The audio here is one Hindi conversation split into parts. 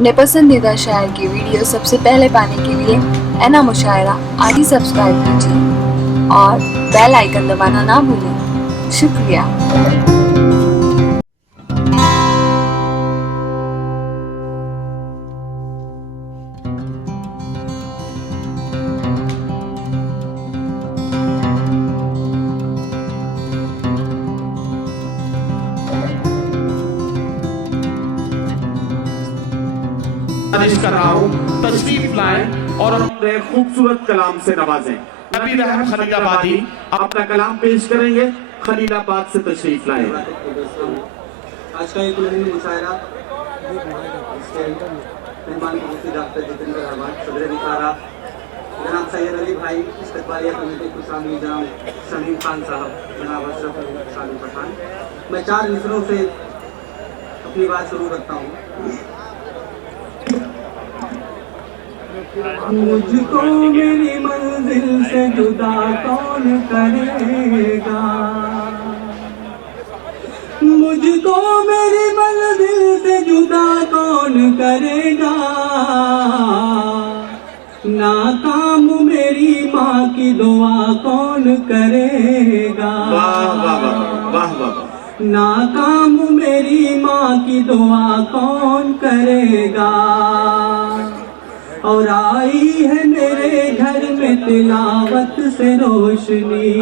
अपने पसंदीदा शायर की वीडियो सबसे पहले पाने के लिए एना मुशायरा आज ही सब्सक्राइब कीजिए और बेल आइकन दबाना ना भूलें। शुक्रिया। कर रहा हूँ, तशरीफ लाएं और अपने खूबसूरत कलाम से नवाजें। नबी रहम खलीलाबादी अपना कलाम पेश करेंगे। खलीलाबाद से तशरीफ लाएं। आज का ये कुलमी मुशायरा मेहमान मुफ्ती डॉक्टर जितेंद्र अहमद सदर निकारा जनाब सैयद अली भाई इस्तकबालिया कमेटी को शामिल जनाब शमीम खान साहब जनाब अशरफ अली शामिल पठान। मैं 4 मिसरों से अपनी बात शुरू करता हूँ। मुझको मेरी मंजिल से जुदा कौन करेगा, मुझको मेरी मंजिल से जुदा कौन करेगा। नाकाम मेरी माँ की दुआ कौन करेगा। नाकाम मेरी माँ की दुआ कौन करेगा। और आई है मेरे घर में तिलावत से रोशनी,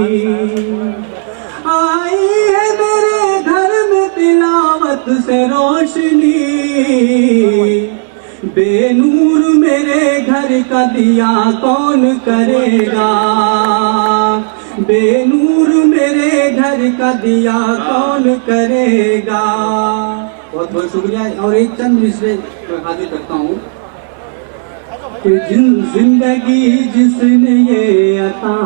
आई है मेरे घर में तिलावत से रोशनी। बेनूर मेरे घर का दिया कौन करेगा, बेनूर मेरे घर का दिया कौन करेगा। बहुत बहुत शुक्रिया। और एक चंद मिसरे मैं हाजिर करता हूँ कि जिंदगी जिसने ये अता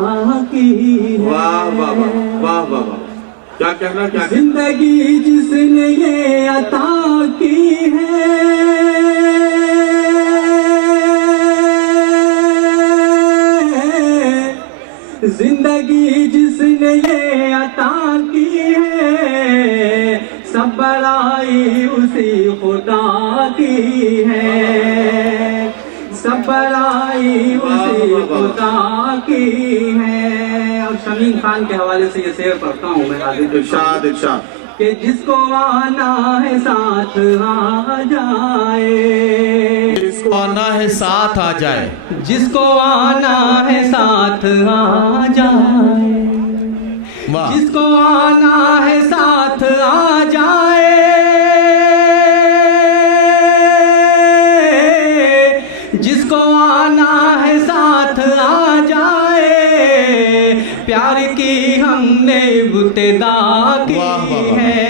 की है। वाह वाह वाह वाह वाह, क्या कहना, क्या जिंदगी जिसने ये अता की है। जिंदगी जिसने ये अता की है, सब बड़ाई उसी खुदा की है, सब बड़ाई उसी खुदा की है। और शमीम खान के हवाले से ये शेर पढ़ता हूँ मैं हाजिर इरशाद इरशाद कि जिसको आना है साथ आ जाए, जिसको आना है साथ आ जाए, जिसको आना है साथ आ जाए, जिसको आना है साथ आ जाए। जिसको आना है साथ आ जाए, प्यार की हमने इब्तिदा की है।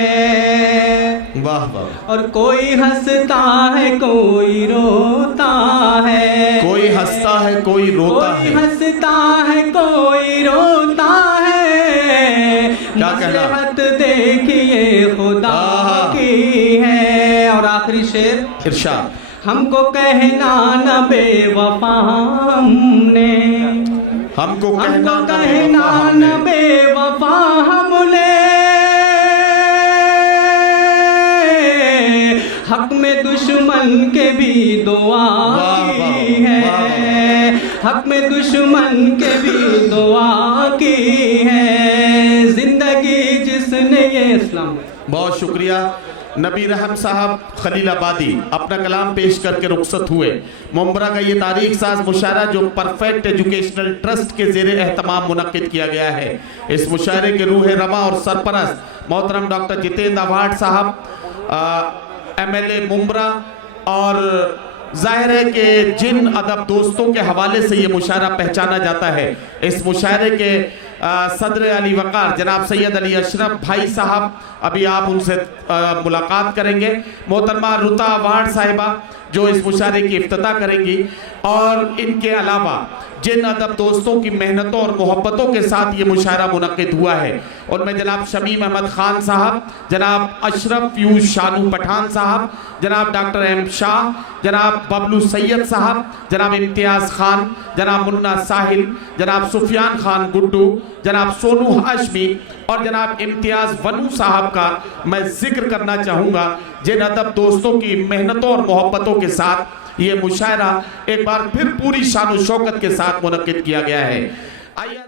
वाह वाह। और कोई हंसता है कोई रोता है, कोई हंसता है कोई रोता है, कोई हंसता है कोई रोता है। क्या कहना, मसलहत देखिए खुदा की है। और आखिरी शेर इरशाद, हमको कहना न बेवफा हमने, हमको कहना न बेवफा हमने। हक में दुश्मन के भी दुआ की है, हक में दुश्मन के भी दुआ की है। जिंदगी जिसने ये इस्लाम। बहुत शुक्रिया। नबी रहम साहब खलीलाबादी अपना कलाम पेश करके रुखसत हुए। मुंबरा का ये तारीख साज मुशायरा जो परफेक्ट एजुकेशनल ट्रस्ट के ज़ेरे एहतमाम मुनक्किद किया गया है, इस मुशायरे के रूह रमा और सरपरस्त मोहतरम डॉक्टर जितेंद्र अवार्ड साहब MLA मुंबरा, और जाहिर है कि जिन अदब दोस्तों के हवाले से ये मुशायरा पहचाना जाता है, इस मुशायरे के सदर अली वक़ार जनाब सैयद अली अशरफ भाई साहब, अभी आप उनसे मुलाकात करेंगे। मोहतरमा रुता अवार्ड साहिबा जो इस मुशायरे की इफ्तिताह करेंगी, और इनके अलावा जिन अदब दोस्तों की मेहनतों और मोहब्बतों के साथ ये मुशायरा मुनक्किद हुआ है, उनमें जनाब शमीम अहमद खान साहब, जनाब अशरफ यूज शानू पठान साहब, जनाब डॉक्टर एम शाह, जनाब बबलू सैयद साहब, जनाब इम्तियाज़ खान, जनाब मुन्ना साहिल, जनाब सुफियान खान गुड्डू, जनाब सोनू हाशमी और जनाब इम्तियाज़ वनू साहब का मैं जिक्र करना चाहूँगा, जिन अदब दोस्तों की मेहनतों और मोहब्बतों के साथ ये मुशायरा एक बार फिर पूरी शान और शौकत के साथ मुनक्किद किया गया है। आइए